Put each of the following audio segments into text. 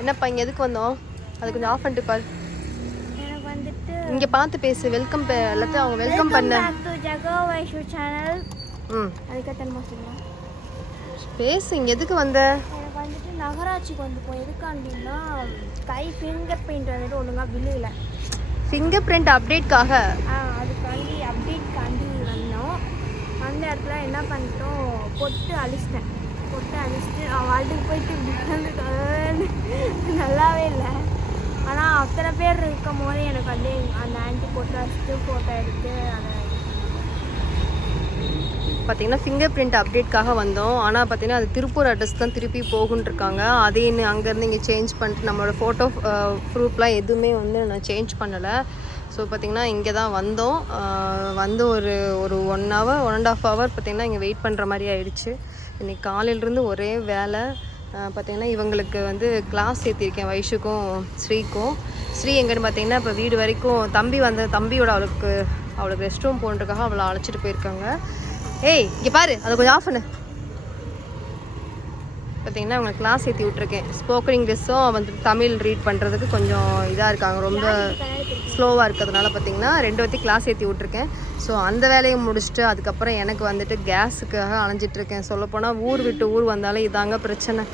என்னப்பா இங்கே எதுக்கு வந்தோம்? அது கொஞ்சம் ஆஃப் பண்ணிட்டு பாரு இங்கே பார்த்து பேசு வெல்கம் எல்லாத்தையும் அவங்க வெல்கம் பண்ண. சேனல் ம். அதுக்கு தெரியுமா சொல்லுங்க பேசு இங்கே எதுக்கு வந்த? எனக்கு வந்துட்டு நகராட்சிக்கு வந்து போய் எதுக்காண்டின்னா கை ஃபிங்கர் பிரிண்ட் வந்துட்டு ஒழுங்காக விழுகல. ஃபிங்கர் பிரிண்ட் அப்டேட்காக ஆ அதுக்காண்டி அப்டேட்காண்டி வந்தோம். அந்த இடத்துல என்ன பண்ணிட்டோம் பொட்டு அழிச்சிட்டேன். பொட்டு அழிச்சிட்டு அவன் வாழ்த்துக்கு போயிட்டு இப்படி இல்லை. ஆனால் அத்தனை பேர் இருக்கும் போது எனக்கு வந்து அந்த ஆன்டி போட்டோ வச்சுட்டு ஃபோட்டோ எடுத்து அதை பார்த்தீங்கன்னா ஃபிங்கர் பிரிண்ட் அப்டேட்காக வந்தோம். ஆனால் பார்த்தீங்கன்னா அது திருப்பூர் அட்ரஸ் தான் திருப்பி போகுன்னு இருக்காங்க அதே இன்னும் அங்கேருந்து இங்கே சேஞ்ச் பண்ணிட்டு நம்மளோட ஃபோட்டோ ப்ரூஃப்லாம் எதுவுமே வந்து நான் சேஞ்ச் பண்ணலை. ஸோ பார்த்திங்கன்னா இங்கே தான் வந்தோம். வந்து ஒரு ஒரு one hour one and half hour பார்த்தீங்கன்னா இங்கே வெயிட் பண்ணுற மாதிரி ஆயிடுச்சு. இன்றைக்கி காலையிலேருந்து ஒரே வேலை. பார்த்தீங்கன்னா இவங்களுக்கு வந்து கிளாஸ் சேர்த்திருக்கேன் வயசுக்கும் ஸ்ரீக்கும். ஸ்ரீ எங்கன்னு பார்த்தீங்கன்னா இப்போ வீடு வரைக்கும் தம்பி வந்த தம்பியோட அவளுக்கு அவளுக்கு ரெஸ்ட் ரூம் போன்றதுக்காக அவளை அழைச்சிட்டு போயிருக்காங்க. ஏய் இங்கே பாரு அதை கொஞ்சம் ஆஃப் பண்ணு. பார்த்தீங்கன்னா அவங்க கிளாஸ் ஏற்றி விட்ருக்கேன் ஸ்போக்கன் இங்கிலீஷும் வந்து தமிழ் ரீட் பண்ணுறதுக்கு கொஞ்சம் இதாக இருக்காங்க. ரொம்ப ஸ்லோவாக இருக்கிறதுனால பார்த்தீங்கன்னா ரெண்டு வத்தி கிளாஸ் ஏற்றி விட்ருக்கேன் ஸோ அந்த வேலையை முடிச்சுட்டு அதுக்கப்புறம் எனக்கு வந்துட்டு கேஸுக்காக அலைஞ்சிட்ருக்கேன். சொல்லப்போனால் ஊர் விட்டு ஊர் வந்தாலும் இதாங்க பிரச்சனை.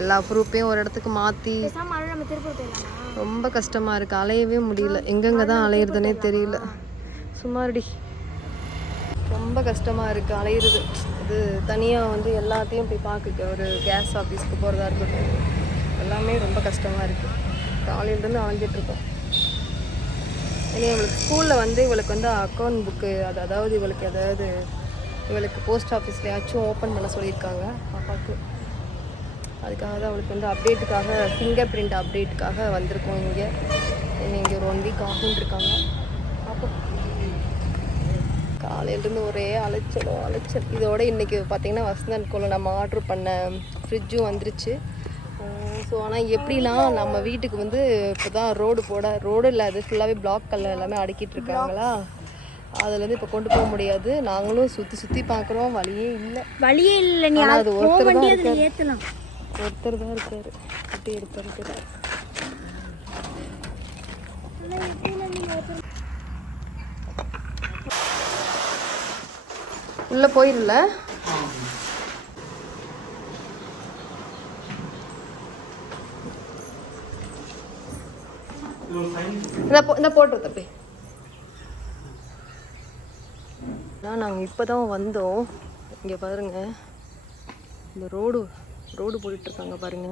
எல்லா ப்ரூஃபையும் ஒரு இடத்துக்கு மாற்றி ரொம்ப கஷ்டமாக இருக்குது அலையவே முடியல. எங்கெங்கே தான் அலையிறதுனே தெரியல. சும்மாருடி ரொம்ப கஷ்டமாக இருக்குது அலையிறது. இது தனியாக வந்து எல்லாத்தையும் போய் பார்க்க ஒரு கேஸ் ஆஃபீஸ்க்கு போகிறதா இருக்கட்டும். எல்லாமே ரொம்ப கஷ்டமாக இருக்குது காலையிலேருந்து அலைஞ்சிட்ருக்கோம் இனி இவளுக்கு ஸ்கூலில் வந்து இவளுக்கு வந்து அக்கௌண்ட் புக்கு அது அதாவது இவளுக்கு அதாவது இவளுக்கு போஸ்ட் ஆஃபீஸ்லையாச்சும் ஓப்பன் பண்ண சொல்லியிருக்காங்க. பாப்பாவுக்கு அதுக்காக தான் அவளுக்கு வந்து அப்டேட்டுக்காக ஃபிங்கர் பிரிண்ட் அப்டேட்டுக்காக வந்திருக்கோம் இங்கே. இங்கே ஒரு ஒன் வீக் ஆகுன்ட்ருக்காங்க இருக்காங்க. காலையிலேருந்து ஒரே அலைச்சலும் அலைச்சல். இதோட இன்றைக்கி பார்த்தீங்கன்னா வசந்தன் கோல நம்ம ஆர்டர் பண்ண ஃப்ரிட்ஜும் வந்துருச்சு. ஸோ ஆனால் எப்படிலாம் நம்ம வீட்டுக்கு வந்து இப்போ தான் ரோடு போட ரோடு இல்லை அது ஃபுல்லாகவே பிளாக் கல்ல எல்லாமே அடுக்கிட்டு இருக்காங்களா? அதுலேருந்து இப்போ கொண்டு போக முடியாது. நாங்களும் சுற்றி சுற்றி பார்க்குறோம் வழியே இல்லை. வழியே இல்லை அது ஒருத்தர் தான் ஏற்றலாம் ஒருத்தர் தான் இருக்காரு. குட்டி எடுத்துருக்கு உள்ளே போயிடல இந்த போ போட்டு தப்பி நாங்கள் இப்போ தான் வந்தோம். இங்கே பாருங்க. இந்த ரோடு ரோடு போயிட்டுருக்காங்க பாருங்க.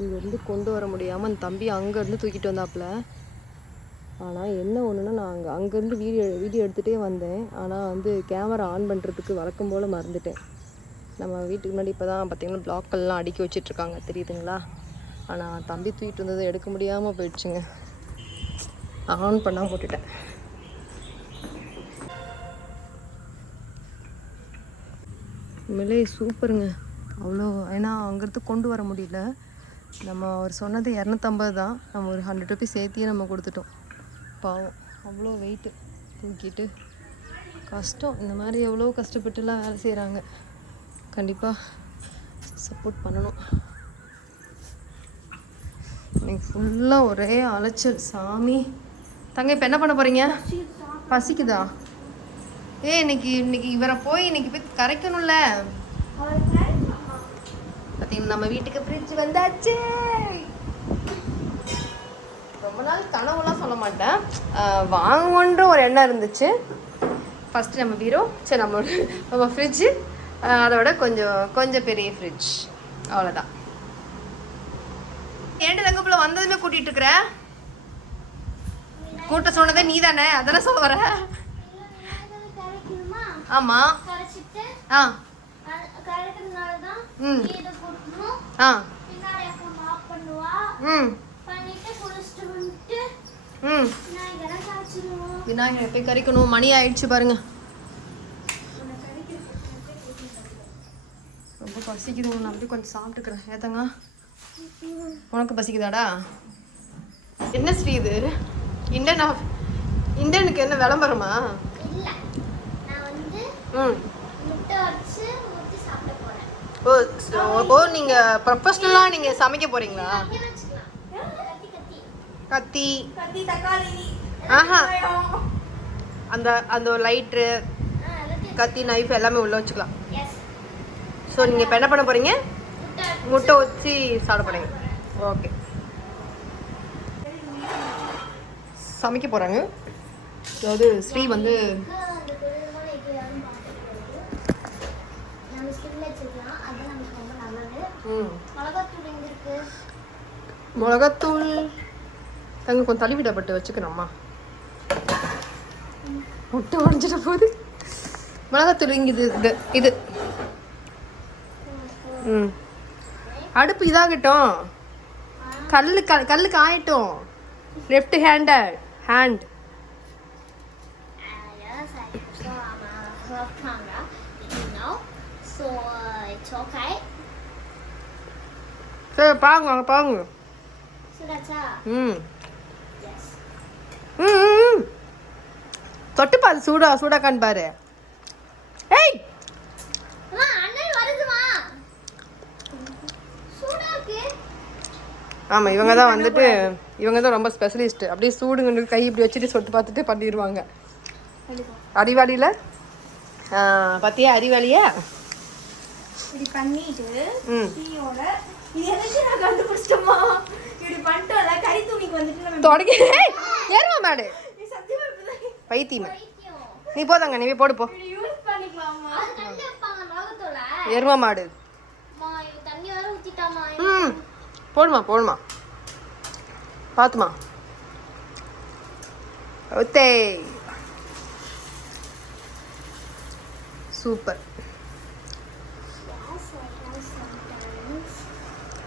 இங்கேருந்து கொண்டு வர முடியாமல் அந்த தம்பி அங்கேருந்து தூக்கிட்டு வந்தாப்புல. ஆனால் என்ன ஒன்றுனா நான் அங்கே அங்கேருந்து வீடியோ வீடியோ எடுத்துகிட்டே வந்தேன். ஆனால் வந்து கேமரா ஆன் பண்ணுறதுக்கு வழக்கம் போல் மறந்துட்டேன். நம்ம வீட்டுக்கு முன்னாடி இப்போ தான் பார்த்தீங்கன்னா பிளாக்கெல்லாம் அடுக்கி வச்சிட்ருக்காங்க. தெரியுதுங்களா? ஆனால் தம்பி தூக்கிட்டு வந்தது எடுக்க முடியாமல் போயிடுச்சுங்க. ஆன் பண்ணால் போட்டுட்டேன். உண்மையிலே சூப்பருங்க. அவ்வளோ ஏன்னா அங்கேருந்து கொண்டு வர முடியல. நம்ம அவர் சொன்னது இரநூத்தம்பது தான். நம்ம ஒரு ஹண்ட்ரட் ருபீஸ் சேர்த்தியே நம்ம கொடுத்துட்டோம். பாவம். அவ்வளோ வெயிட்டு தூக்கிட்டு கஷ்டம். இந்த மாதிரி எவ்வளோ கஷ்டப்பட்டுலாம் வேலை செய்கிறாங்க கண்டிப்பாக சப்போர்ட் பண்ணணும். இன்னைக்கு ஃபுல்லாக ஒரே அலைச்சல். சாமி. தங்க இப்போ என்ன பண்ண போகிறீங்க பசிக்குதா? ஏ இன்னைக்கு இன்னைக்கு இவரை போய் இன்னைக்கு போய் கரைக்கணும்ல. பார்த்தீங்கன்னா நம்ம வீட்டுக்கு ஃப்ரிட்ஜ் வந்தாச்சு. ரொம்ப நாள் கனவுலாம் சொல்ல மாட்டேன். வாங்குவோன்ற ஒரு எண்ணம் இருந்துச்சு. ஃபஸ்ட்டு நம்ம பீரோ சரி நம்மளோட நம்ம ஃப்ரிட்ஜு அதோட கொஞ்சம் கொஞ்சம் பெரிய ஃப்ரிட்ஜ் அவ்வளோதான் ஏன்டி தங்கப்புல வந்ததுமே கூட்டிகிட்டு இருக்கிற? கூட்ட சொன்னதே நீ தானே அதானே சொல்ல வர? கரைச்சிட்டு ஆ. ம். ஆ. ம். ம். நான் போய் கறிக்கணும் மணி ஆயிடுச்சு பாருங்க. ரொம்ப பசிக்குது நான் அப்படியே கொஞ்சம் சாப்பிட்டுக்கிறேன். ஏத்தங்க உனக்கு பசிக்குதாடா? என்ன ஸ்ரீ இது? இண்டன் ஆஃப் இண்டனுக்கு என்ன விளம்பரமா? ம். ஓ ஓ நீங்கள் ப்ரொஃபஷ்னலாக நீங்கள் சமைக்க போகிறீங்களா கத்தி. கத்தி தக்காளி. ஆஹா. அந்த அந்த லைட்ரு கத்தி நைஃப் எல்லாமே உள்ளே வச்சுக்கலாம். ஸோ நீங்கள் இப்போ என்ன பண்ண போகிறீங்க முட்டை வச்சு. சாப்பிட போகிறீங்க ஓகே சமைக்க போகிறாங்க அதாவது ஸ்ரீ வந்து மிளகாத்தூள். தங்க கொஞ்சம் தள்ளிவிடப்பட்டு வச்சுக்கணும்மா. முட்டை உடஞ்சிட போகுது. மிளகாத்தூள் இங்கே இது இது இது. ம். அடுப்பு இதாகட்டும். கல் க கல் காயட்டும். Left hander hand. சரி பாருங்க அங்கே பாருங்க. ம். ம். தொட்டு பாரு சூடா சூடாக்கான்னு பாரு. ஏய்! சூடா ஆமாம் இவங்க தான் வந்துட்டு இவங்க தான் ரொம்ப ஸ்பெஷலிஸ்ட் அப்படியே சூடுங்க கை இப்படி வச்சுட்டு சொட்டு பார்த்துட்டு பண்ணிடுவாங்க அறிவாளியில் பார்த்தியா அறிவாளியா இப்படி பண்ணிட்டு டீயோட இது எதுக்கு நான் கண்டுபிடிச்சிட்டோமா இப்படி பண்ணிட்டோம்ல கறி துணிக்கு வந்துட்டு தொடங்கி ஏறுமா மாடு? பைத்தியமா? பைத்தியமே நீ போதாங்க நீ போய் போடு போ. எருமா மாடு. ம் போடுமா போடுமா. பார்த்துமா ஒத்தே சூப்பர்.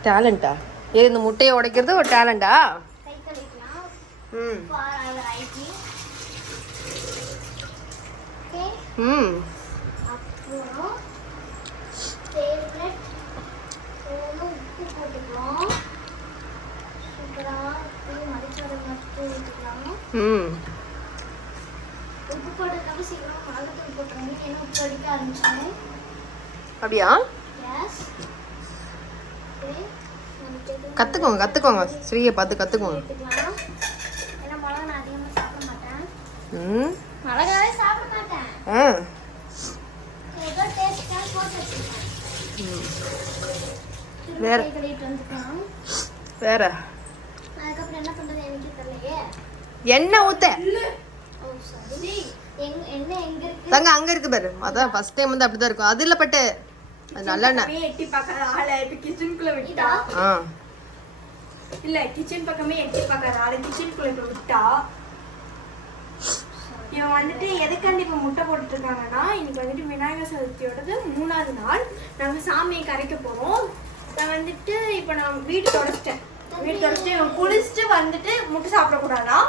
டேலண்டா? ஏ இந்த முட்டையை உடைக்கிறது ஒரு டேலண்டா? For our hygiene. Okay, ம். அப்புறம் favorite ஒன்று உப்பு போட்டுக்கலாம் சூப்பராக உப்பு மடிச்சோட மட்டும் ஊற்றிக்கலாம் ம். உப்பு போட்டதுக்காக சீக்கிரம் மிளகாத்தூள் போட்டுருங்க ஏன்னா உப்பு அடிக்க ஆரம்பிச்சிட்டேன் அப்படியா? எஸ் கற்றுக்கோங்க கற்றுக்கோங்க ஸ்ரீயை பார்த்து கற்றுக்கோங்க எடுத்துக்கலாம் ஏன்னா மிளகா நான் அதிகமாக சாப்பிட மாட்டேன் ம். ஆ. வேற? வேற. எண்ணெய் இருக்கு? தங்க அங்கே இருக்கு பாரு. அதான் ஃபர்ஸ்ட் டைம் வந்து அப்படி தான் இருக்கும் அது இல்லை பட்டு அது நல்லெண்ணெய் எட்டி பார்க்காத ஆளை. இப்ப கிச்சனுக்குள்ள விட்டா? ஆ இல்ல கிச்சன் பக்கமே எட்டி பார்க்காத ஆளை. கிச்சனுக்குள்ள விட்டா? இவன் வந்துட்டு எதுக்காண்டி இப்ப முட்டை போட்டுட்டு இருக்காங்கன்னா இன்னைக்கு வந்துட்டு விநாயகர் சதுர்த்தியோடது மூணாவது நாள். நாங்க சாமியை கரைக்க போறோம். நான் வந்துட்டு இப்ப நான் வீட்டு தொடச்சிட்டேன். வீட்டு தொடச்சிட்டு இவன் குளிச்சுட்டு வந்துட்டு முட்டை சாப்பிடக்கூடாதா?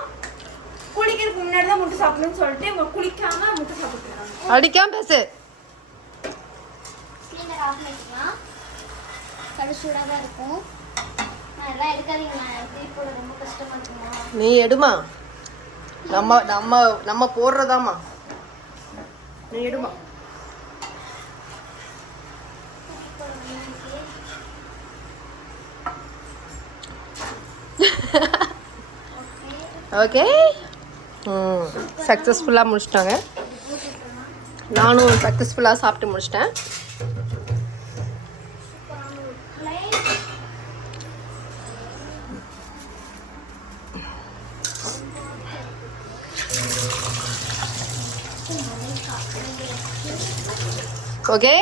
குளிக்கிறதுக்கு முன்னாடி தான் முட்டை சாப்பிடணும்னு சொல்லிட்டு இவங்க குளிக்காம முட்டை சாப்பிட்டுருக்காங்க அடிக்காம பேசு. சிலிண்டர் ஆஃப் பண்ணிக்கலாம் கடு சூடாக தான் இருக்கும். நான் எல்லாம் எடுக்காதீங்க நான் திருப்பி ரொம்ப கஷ்டமா இருக்குமா? நீ எடுமா? நம்ம நம்ம நம்ம போடுறதாம்மா. நீ எடுமா ஓகே ஓகே ம் சக்ஸஸ்ஃபுல்லாக முடிச்சிட்டாங்க. நானும் சக்ஸஸ்ஃபுல்லாக சாப்பிட்டு முடிச்சிட்டேன். ஓகே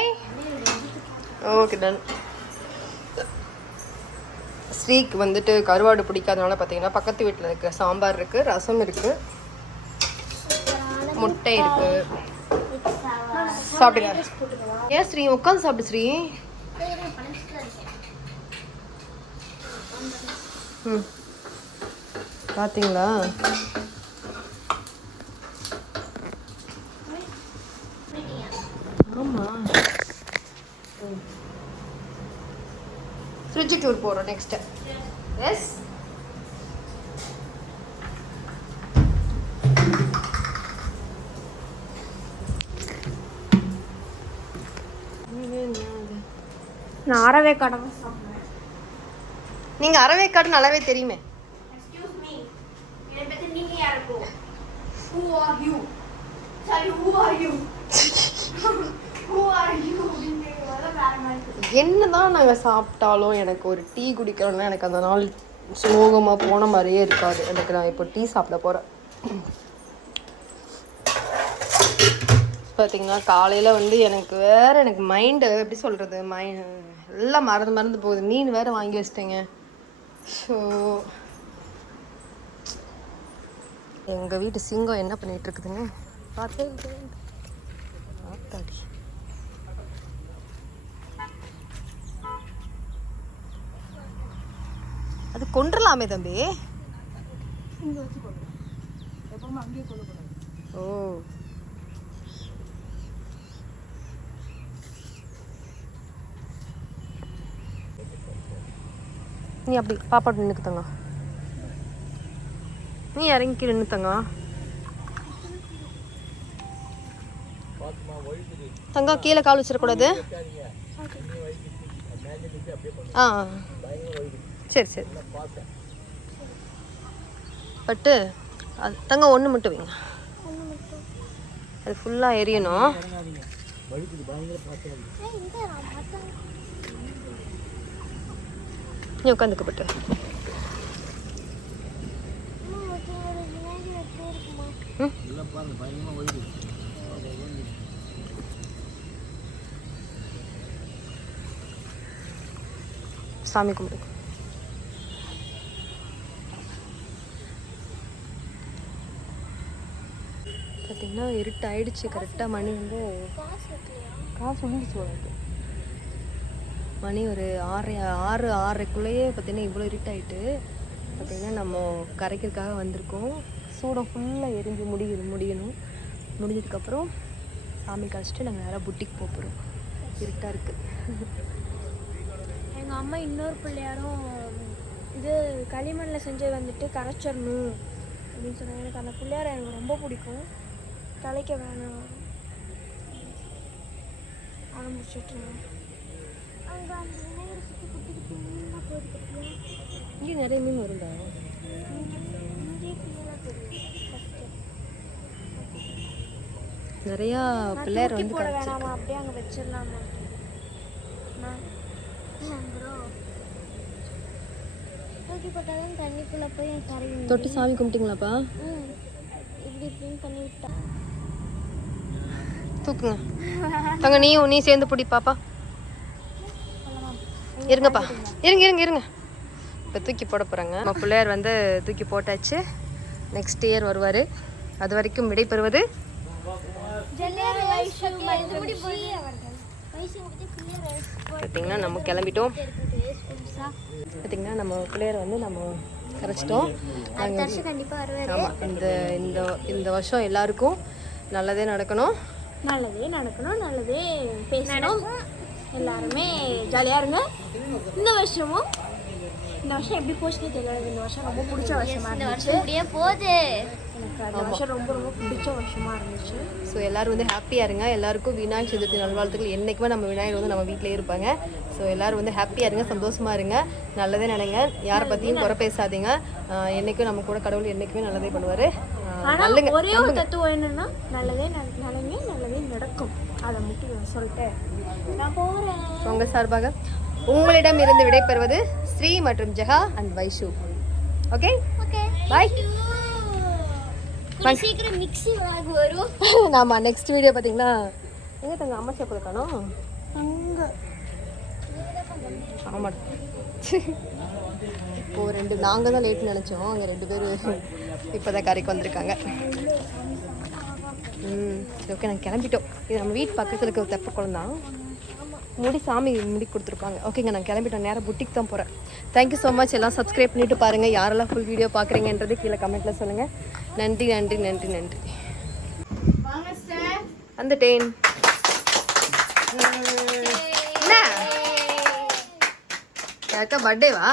ஓகே டன் ஸ்ரீக்கு வந்துட்டு கருவாடு பிடிக்காதனால பார்த்தீங்கன்னா பக்கத்து வீட்டில் இருக்க. சாம்பார் இருக்குது ரசம் இருக்குது முட்டை இருக்குது சாப்பிடுங்க. ஏன் ஸ்ரீ? உட்காந்து சாப்பிடு ஸ்ரீ. ம். பார்த்தீங்களா ஃப்ரிட்ஜ் டூர் போகிறோம் நெக்ஸ்ட்டு எஸ் நான் அறவே கடவை சாப்பிடுவேன் நீங்கள் அறவே காடு நல்லாவே தெரியுமே. Who are you? Sorry, who are you? என்ன தான் என்னதான் நாங்கள் சாப்பிட்டாலும் எனக்கு ஒரு டீ குடிக்கணும்னா எனக்கு அந்த நாள் சோகமாக போன மாதிரியே இருக்காது. எனக்கு நான் இப்போ டீ சாப்பிட போகிறேன் பார்த்தீங்கன்னா காலையில் வந்து எனக்கு வேற எனக்கு மைண்டு எப்படி சொல்கிறது மைண்ட் எல்லாம் மறந்து மறந்து போகுது. மீன் வேற வாங்கி வச்சிட்டேங்க. ஸோ எங்கள் வீட்டு சிங்கம் என்ன பண்ணிட்டு இருக்குதுங்க? பார்த்தே பார்த்தாடி அது கொண்டுலாமே தம்பி. ஓ. நீ அப்படி பாப்பா நின்னுக்கு தங்க. நீ இறங்கி நின்று தங்க. கீழே கால் வச்சிடக்கூடாது. ஆ. சரி சரி. பட்டு அது தங்க ஒன்று மட்டும் வைங்க. அது ஃபுல்லாக எரியணும். நீ உட்காந்துக்க பட்டு. சாமி கும்பிடு. பார்த்தீங்கன்னா இருட்டாயிடுச்சு. கரெக்டாக மணி வந்து காசு வந்துடுச்சு உனக்கு மணி ஒரு ஆறு ஆறு ஆறரைக்குள்ளேயே பார்த்தீங்கன்னா இவ்வளோ இருட்டாயிட்டு பார்த்தீங்கன்னா நம்ம கரைக்கிறதுக்காக வந்திருக்கோம். சூடம் ஃபுல்லாக எரிஞ்சு முடியணும் முடியணும். முடிஞ்சதுக்கப்புறம் சாமி காய்ச்சிட்டு நாங்கள் நேராக புட்டிக்கு போகிறோம் இருட்டாக இருக்குது எங்கள் அம்மா இன்னொரு பிள்ளையாரும் இது களிமண்ணில் செஞ்சு வந்துட்டு கரைச்சிடணும் அப்படின்னு சொன்னாங்க. எனக்கு அந்த பிள்ளையாரை எனக்கு ரொம்ப பிடிக்கும். கலைக்க வேணாம். போயிட்டு இங்கே நிறைய மீன் வருண்டா நிறையா பிள்ளையார் வந்து போட வேணாமா? அப்படியே அங்கே வச்சிடலாமா? நான் ப்ரோ தூக்கி போட்டாலும் தண்ணிக்குள்ளே போய் கரையும் தொட்டு சாமி கும்பிட்டீங்களாப்பா? இப்படி இப்படின்னு பண்ணி விட்டா தூக்குங்க. தங்க நீயும் நீ சேர்ந்து பிடி பாப்பா. இருங்கப்பா. இருங்க இருங்க இருங்க. இப்போ தூக்கி போட போகிறாங்க நம்ம பிள்ளையார் வந்து தூக்கி போட்டாச்சு. நெக்ஸ்ட் இயர் வருவார். அது வரைக்கும் விடைபெறுவது பார்த்தீங்கன்னா நம்ம கிளம்பிட்டோம். பார்த்தீங்கன்னா நம்ம பிள்ளையார் வந்து நம்ம கரைச்சிட்டோம். ஆமாம் இந்த இந்த இந்த வருஷம் எல்லாருக்கும் நல்லதே நடக்கணும். நல்லதே நடக்கணும் நல்லதே பேசணும். எல்லாருமே ஜாலியாக இருங்க. இந்த வருஷமும் இந்த வருஷம் எப்படி போச்சுன்னே தெரியாது இந்த வருஷம் ரொம்ப பிடிச்ச வருஷமா இருந்துச்சு. முடிய போகுது. எனக்கு அந்த வருஷம் ரொம்ப ரொம்ப பிடிச்ச வருஷமா இருந்துச்சு. ஸோ எல்லாரும் வந்து ஹாப்பியாக இருங்க. எல்லாருக்கும் விநாயகர் சதுர்த்தி நல்வாழ்த்துக்கள். என்றைக்குமே நம்ம விநாயகர் வந்து நம்ம வீட்டிலே இருப்பாங்க. ஸோ எல்லாரும் வந்து ஹாப்பியாக இருங்க சந்தோஷமா இருங்க. நல்லதே நினைங்க யாரை பற்றியும் குறை பேசாதீங்க. என்னைக்கும் நம்ம கூட கடவுள் என்றைக்குமே நல்லதே பண்ணுவார். நல்லுங்க ஒரே ஒரு தத்துவம் என்னன்னா நல்லதே நடங்க நல்லதே நடக்கும். அதை மட்டும் சொல்லிட்டேன் நான் போறேன். உங்கள் சார்பாக உங்களிடம் இருந்து விடைபெறுவது ஸ்ரீ மற்றும் Jega and Vaishu. Okay? Okay. Bye சீக்கிரம் மிக்ஸி வாங்க வரும். நாம நெக்ஸ்ட் வீடியோ பார்த்தீங்கன்னா எங்கே தங்க அம்மா சேப்பல் காணோம்? அங்க. ஆமாம் இப்போ ரெண்டு நாங்கள் தான் லேட் நினச்சோம். அங்கே ரெண்டு பேர் இப்போ தான் கரைக்கு வந்திருக்காங்க. ம் ஓகே நாங்கள் கிளம்பிட்டோம். இது நம்ம வீட்டு பக்கத்தில் இருக்க ஒரு தெப்ப குளம் தான். முடி சாமி முடி கொடுத்துருப்பாங்க ஓகேங்க நான் கிளம்பிட்டோம். நேராக புட்டிக்கு தான் போகிறேன் தேங்க்யூ ஸோ மச் எல்லாம் சப்ஸ்கிரைப் பண்ணிட்டு பாருங்கள் யாரெல்லாம் ஃபுல் வீடியோ பார்க்குறீங்கன்றது கீழே கமெண்ட்டில் சொல்லுங்கள் நன்றி நன்றி நன்றி நன்றி. சார் வந்துட்டேன். என்ன? யாருக்கா பர்த்டேவா